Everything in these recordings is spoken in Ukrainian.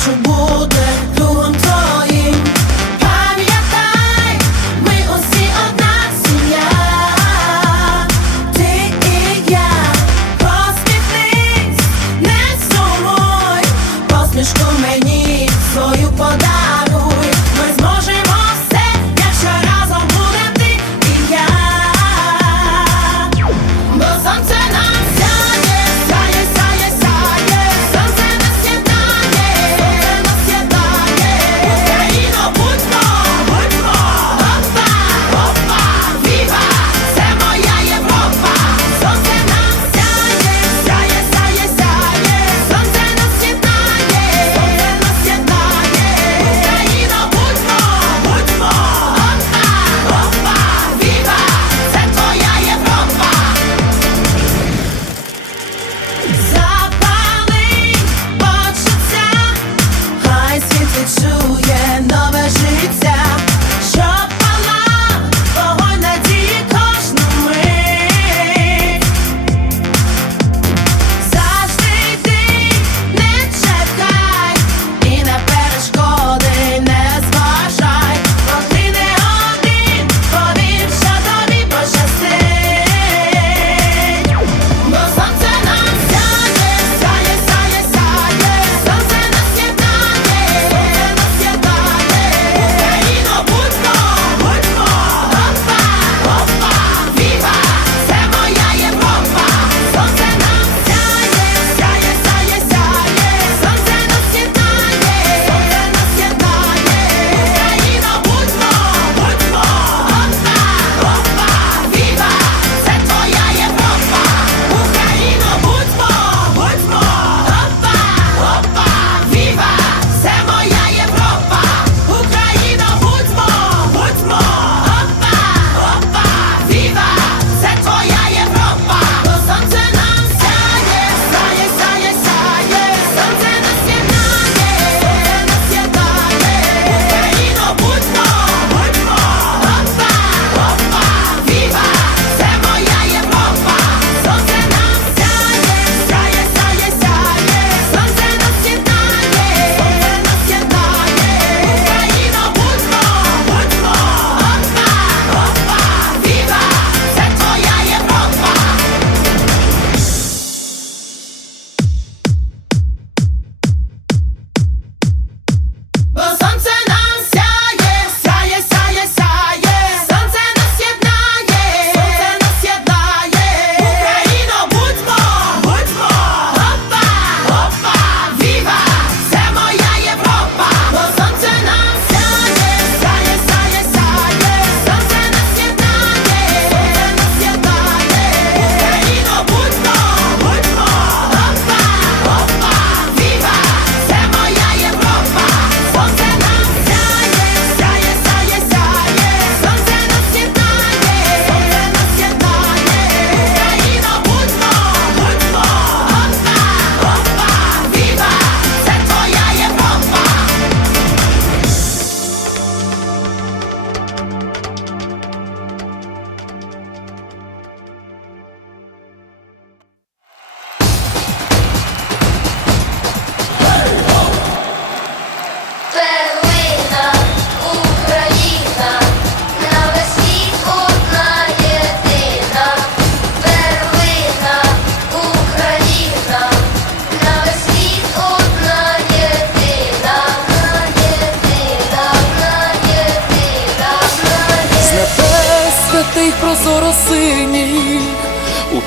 що буде.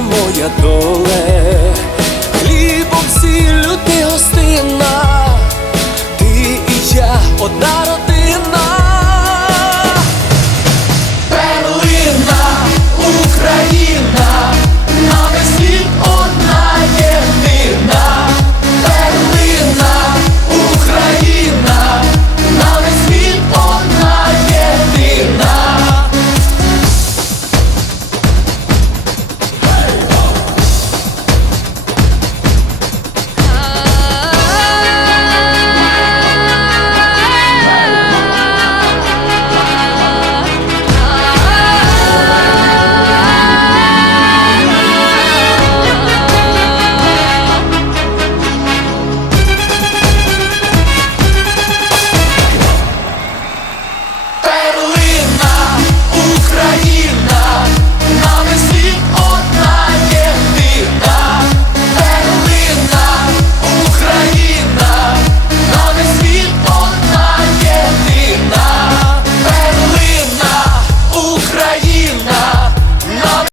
моя доля